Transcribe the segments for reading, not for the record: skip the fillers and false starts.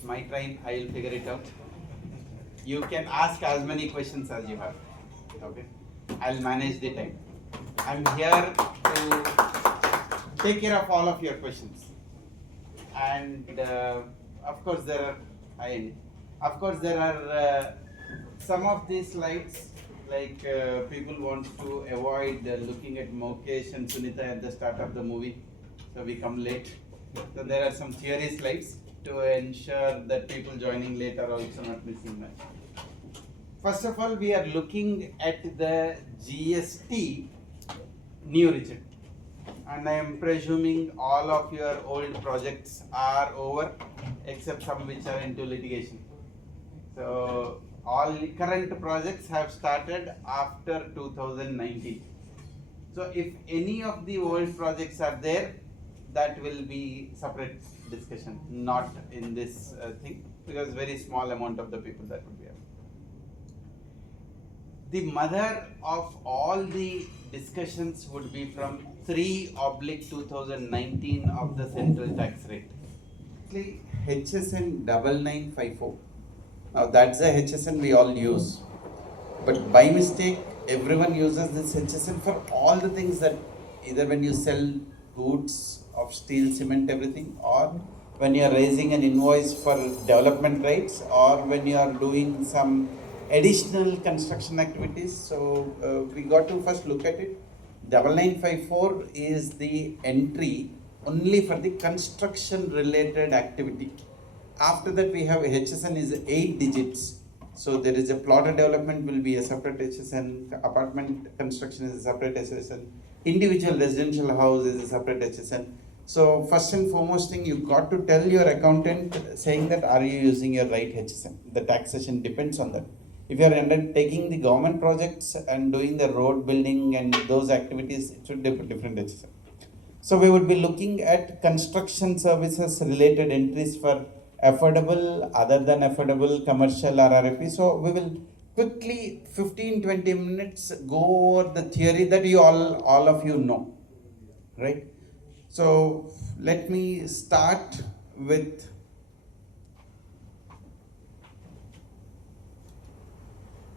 It's my train, I'll figure it out. You can ask as many questions as you have. Okay? I'll manage the time. I'm here to take care of all of your questions. And of course there are some of these slides, like people want to avoid looking at Mukesh and Sunita at the start of the movie, so we come late. So there are some theory slides to ensure that people joining late are also not missing much. First of all, we are looking at the GST new region, and I am presuming all of your old projects are over except some which are into litigation. So all current projects have started after 2019. So if any of the old projects are there, that will be separate discussion, not in this thing, because very small amount of the people that would be there. The mother of all the discussions would be from 3/2019 of the central tax rate. Actually, HSN 9954. Now that's the HSN we all use. But by mistake, everyone uses this HSN for all the things that either when you sell goods of steel, cement, everything, or when you are raising an invoice for development rates, or when you are doing some additional construction activities. So we got to first look at it. 9954 is the entry only for the construction related activity. After that we have HSN is 8 digits. So there is a plotted development will be a separate HSN, apartment construction is a separate HSN, individual residential house is a separate HSN. So first and foremost thing, you got to tell your accountant saying that are you using your right HSN. The taxation depends on that. If you are undertaking the government projects and doing the road building and those activities, it should be different HSN. So we would be looking at construction services related entries for affordable, other than affordable, commercial or RFP. So we will quickly 15-20 minutes go over the theory that you all of you know, right? So let me start with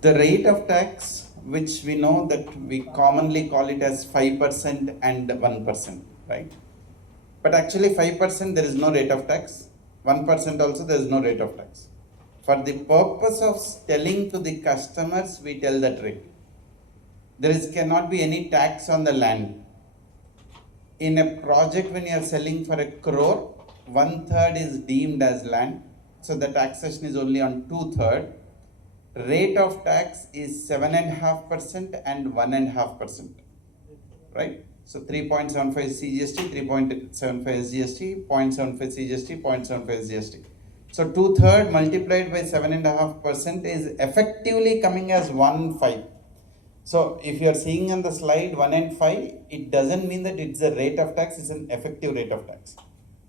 the rate of tax, which we know that we commonly call it as 5% and 1%, right? But actually 5% there is no rate of tax, 1% also there is no rate of tax. For the purpose of telling to the customers, we tell that rate. Cannot be any tax on the land. In a project when you are selling for 1 crore, 1/3 is deemed as land, so the taxation is only on 2/3. Rate of tax is 7.5% and 1.5%, right? So 3.75 CGST, 3.75 SGST, 0.75 CGST, 0.75 SGST. So 2/3 multiplied by 7.5% is effectively coming as 1/5. So if you are seeing on the slide 1 and 5, it doesn't mean that it's a rate of tax, it's an effective rate of tax.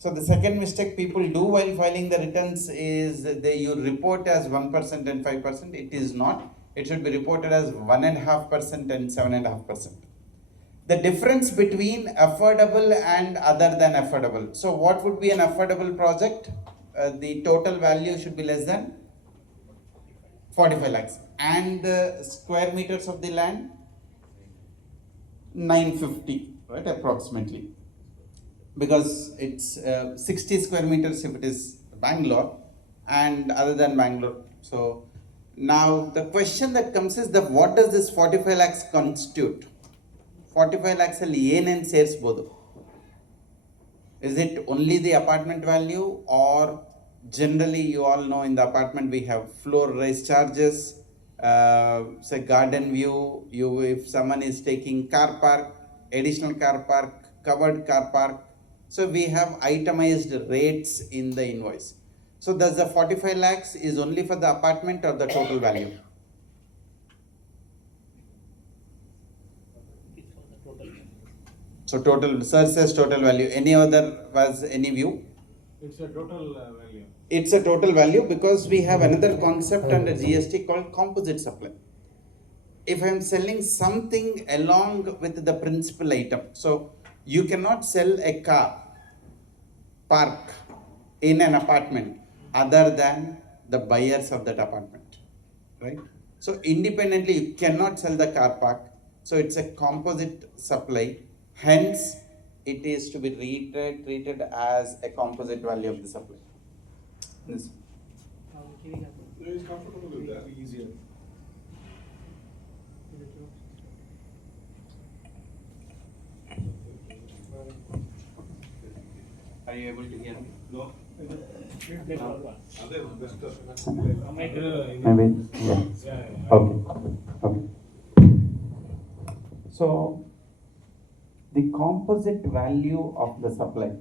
So the second mistake people do while filing the returns is you report as 1% and 5%. It is not. It should be reported as 1.5% and 7.5%. The difference between affordable and other than affordable. So what would be an affordable project? The total value should be less than 45 lakhs. And the square meters of the land, 950, right, approximately. Because it's 60 square meters if it is Bangalore and other than Bangalore. So now the question that comes is that what does this 45 lakhs constitute? 45 lakhs ಅಲ್ಲಿ ಏನೇನು ಸೇರಿಸಬಹುದು? Is it only the apartment value, or generally you all know in the apartment we have floor raise charges, say garden view, if someone is taking car park, additional car park, covered car park. So we have itemized rates in the invoice. So does the 45 lakhs is only for the apartment or the total value? So total, sir says total value. Any other was any view? It's a total value. It's a total value because we have another concept under GST called composite supply. If I am selling something along with the principal item, so you cannot sell a car park in an apartment other than the buyers of that apartment, right? So independently, you cannot sell the car park. So it's a composite supply. Hence, it is to be treated as a composite value of the supply. This. He is comfortable with that. Easier. Are you able to hear me? No. Other best. Maybe. Yes. Okay. Okay. So the composite value of the supply.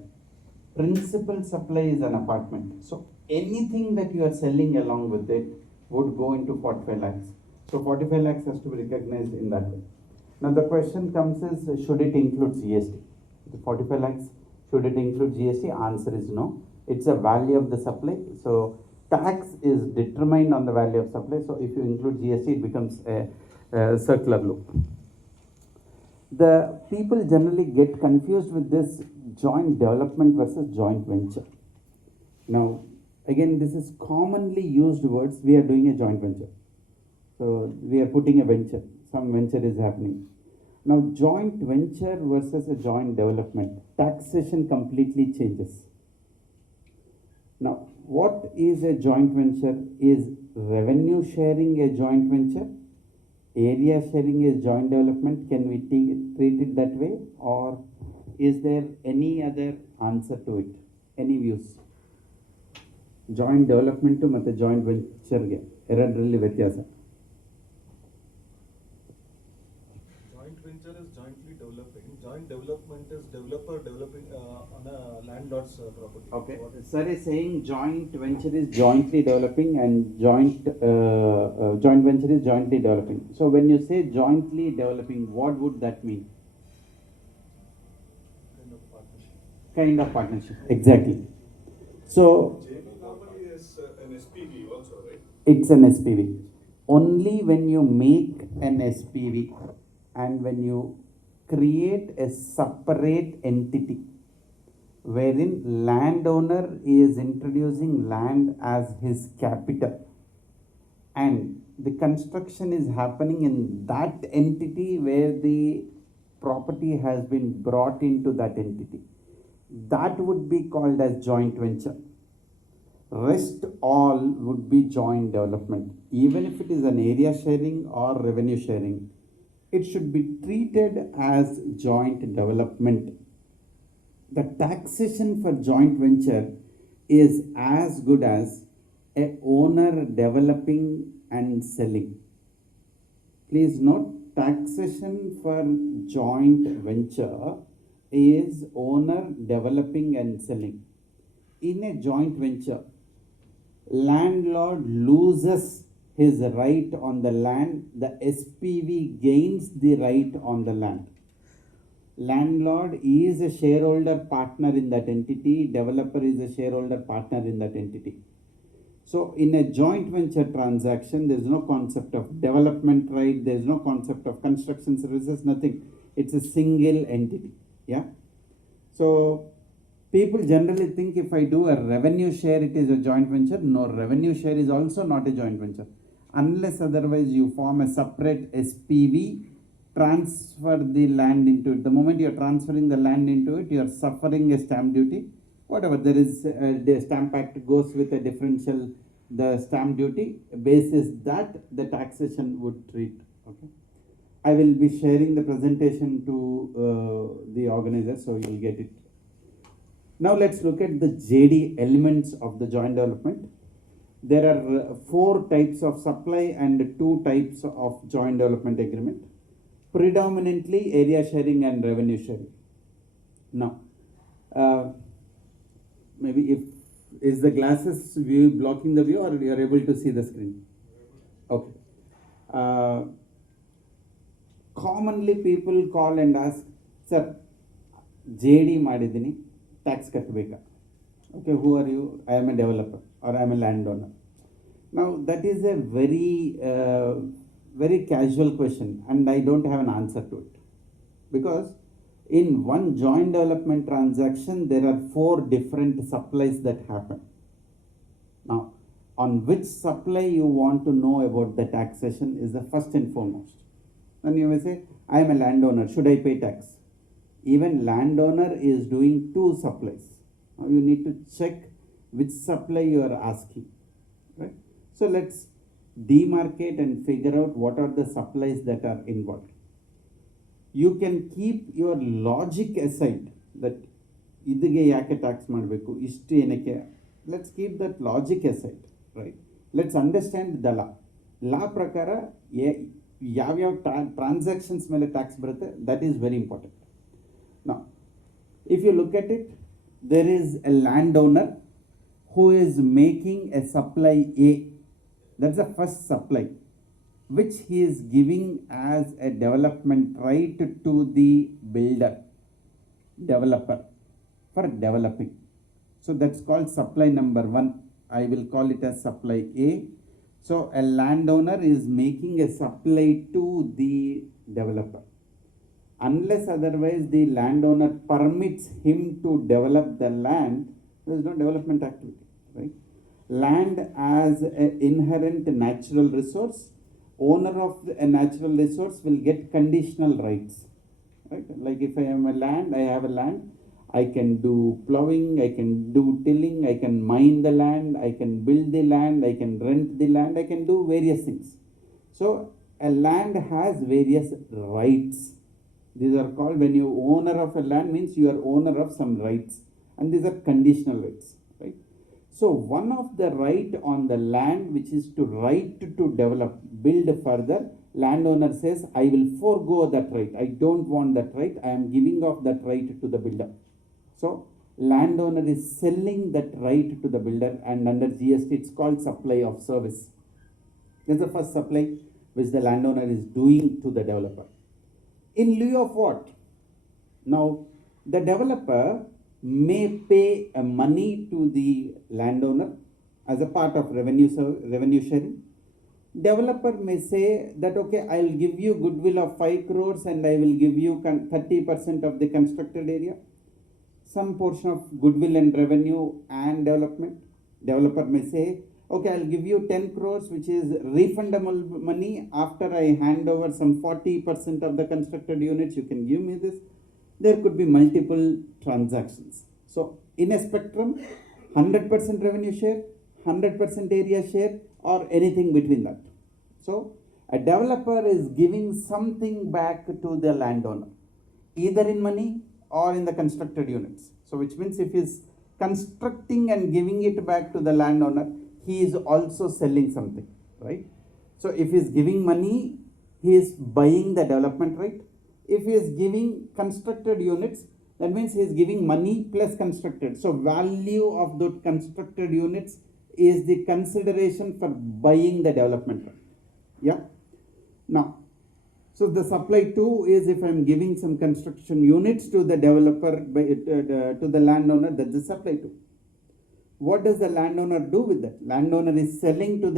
Principal supply is an apartment. So anything that you are selling along with it would go into 45 lakhs. So 45 lakhs has to be recognized in that way. Now the question comes is, should it include GST? The 45 lakhs, should it include GST? Answer is no. It's a value of the supply. So tax is determined on the value of supply. So if you include GST, it becomes a circular loop. The people generally get confused with this joint development versus joint venture. Now, again, this is commonly used words. We are doing a joint venture. So we are putting a venture. Some venture is happening. Now, joint venture versus a joint development. Taxation completely changes. Now, what is a joint venture? Is revenue sharing a joint venture? Area sharing is joint development. Can we treat it that way, or is there any other answer to it? Any views? Joint development to ಮತ್ತೆ joint venture ಗೆ ಎರಡರಲ್ಲಿ ವ್ಯತ್ಯಾಸ. Joint venture is jointly developing. Joint development is developer developing on a landlord's property. Okay. Sir is saying joint venture is jointly developing and joint venture is jointly developing. So when you say jointly developing, what would that mean? Kind of partnership. Kind of partnership. Exactly. So JV normally is an SPV also, right? it's an SPV. Only when you make an SPV and when you create a separate entity wherein landowner is introducing land as his capital and the construction is happening in that entity where the property has been brought into that entity, that would be called as joint venture. Rest all would be joint development. Even if it is an area sharing or revenue sharing, it should be treated as joint development. The taxation for joint venture is as good as a owner developing and selling. Please note, taxation for joint venture is owner developing and selling. In a joint venture, landlord loses his right on the land, the SPV gains the right on the land. Landlord is a shareholder partner in that entity, developer is a shareholder partner in that entity. So in a joint venture transaction, there is no concept of development right, there is no concept of construction services, nothing. It's a single entity. Yeah. So people generally think if I do a revenue share, it is a joint venture. No, revenue share is also not a joint venture. Unless otherwise you form a separate SPV, transfer the land into it. The moment you are transferring the land into it, you are suffering a stamp duty. Whatever, there is the Stamp Act goes with a differential, the stamp duty, basis that the taxation would treat. Okay. I will be sharing the presentation to the organizer, so you will get it. Now let's look at the JD elements of the joint development. There are 4 types of supply and 2 types of joint development agreement. Predominantly area sharing and revenue sharing. Now, maybe if is the glasses view blocking the view, or you are able to see the screen? Okay. Commonly people call and ask, sir, JD ಮಾಡಿದ್ದೀನಿ, tax ಕಟ್ಟಬೇಕಾ? Okay, who are you? I am a developer or I am a landowner. Now that is a very casual question and I don't have an answer to it. Because in one joint development transaction, there are 4 different supplies that happen. on which supply you want to know about the taxation is the first and foremost. And you may say, I am a landowner, should I pay tax? Even landowner is doing two supplies. Now you need to check which supply you are asking, right? So let's demarcate and figure out what are the supplies that are involved. You can keep your logic aside that idige yake tax ಮಾಡಬೇಕು ಇಷ್ಟು ಏನಕ್ಕೆ, let's keep that logic aside, right? Let's understand the law ಪ್ರಕಾರ ಯಾವ್ಯಾವ transactions ಮೇಲೆ tax ಬರುತ್ತೆ, that is very important. Now if you look at it, there is a landowner who is making a supply A, that's the first supply, which he is giving as a development right to the builder, developer, for developing. So that's called supply number 1. I will call it as supply A. So a landowner is making a supply to the developer. Unless otherwise the landowner permits him to develop the land, there is no development activity, right? Land as an inherent natural resource, owner of a natural resource will get conditional rights, right? Like if I am a land, I have a land, I can do plowing, I can do tilling, I can mine the land, I can build the land, I can rent the land, I can do various things. So a land has various rights. These are called, when you owner of a land means you are owner of some rights, and these are conditional rights, right? So one of the right on the land, which is to right to develop, build further, landowner says, I will forego that right. I don't want that right. I am giving off that right to the builder. So landowner is selling that right to the builder, and under GST it's called supply of service. That's the first supply which the landowner is doing to the developer. In lieu of what? Now the developer may pay a money to the landowner as a part of revenue sharing. Developer may say that, okay, I will give you goodwill of 5 crores and I will give you 30% of the constructed area, some portion of goodwill and revenue and development. Developer may say, okay, I'll give you 10 crores, which is refundable money. After I hand over some 40% of the constructed units, you can give me this. There could be multiple transactions. So in a spectrum, 100% revenue share, 100% area share, or anything between that. So a developer is giving something back to the landowner, either in money or in the constructed units. So which means if he is constructing and giving it back to the landowner, he is also selling something, right? So if he is giving money, he is buying the development right. If he is giving constructed units, that means he is giving money plus constructed. So value of the constructed units is the consideration for buying the development right. Yeah. Now, so the supply 2 is if I am giving some construction units to the developer, to the landowner, that's the supply 2. What does the landowner do with that? Landowner is selling to the